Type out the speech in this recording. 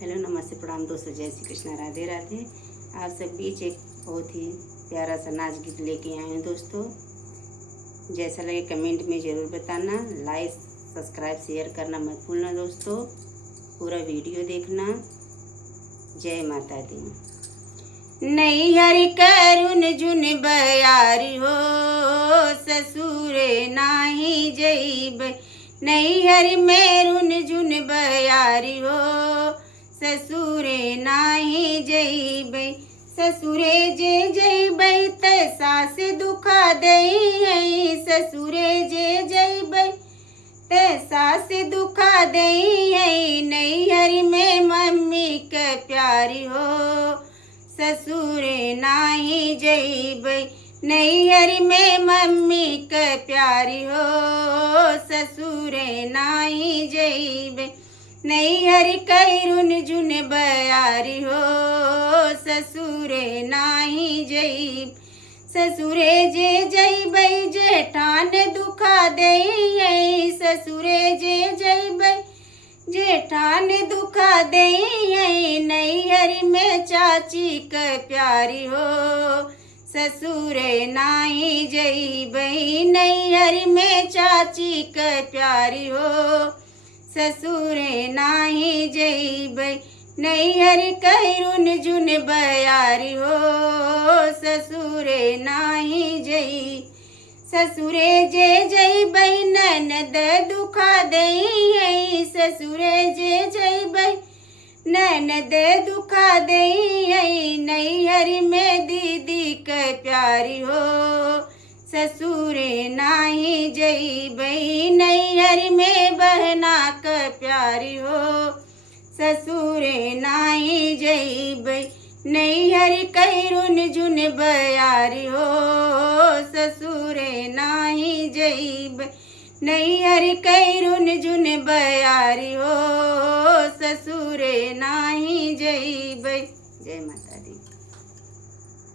Hello नमस्ते प्रणाम दोस्तों, जय श्री कृष्णा, राधे राधे। आप सब बीच एक बहुत ही प्यारा सा नाच गीत लेके आए हैं दोस्तों। जैसा लगे कमेंट में ज़रूर बताना, लाइक सब्सक्राइब शेयर करना मत भूलना दोस्तों। पूरा वीडियो देखना। जय माता दी। नैहर करुण जुन बयारी हो, ससुरे नाही जइब। नैहर मेरुन जुन बयारी हो, ससुरे नाही जइबै। ससुरे जे जइबै त सास दुखा दई। ससुरे जे जइबै त सास दुखा दई। नैहर में मम्मी के प्यारी हो, ससुरे नाही जइबै। नैहर में मम्मी के प्यारी हो, ससुरे नाही जइबै। नैहर करुण जुन बयारी हो, ससुरे नाही जइब। ससुरे जे जइबै जेठान दुखा दई। ससुरे जे जइबै जेठान दुखा दई। नैहर में चाची के प्यारी हो, ससुरे नाही जइबै। नैहर में चाची के प्यारी हो, ससुरे नाही जइबै। नैहर करुण जुन बयारी हो, ससुरे नाही जइब। ससुरे जे जइबै ननद दुखा दई। ससुरे जे जइबै ननद दुखा दई। नैहर में दीदी के प्यारी हो, ससुरे नाही जइबै। नैहर में बहना के प्यारी हो, ससुरे नाही जइबै। नैहर करुण जुन बयारी हो, ससुरे नाही जइबै। नैहर करुण जुन बयारी हो, ससुरे नाही जइबै। जय माता।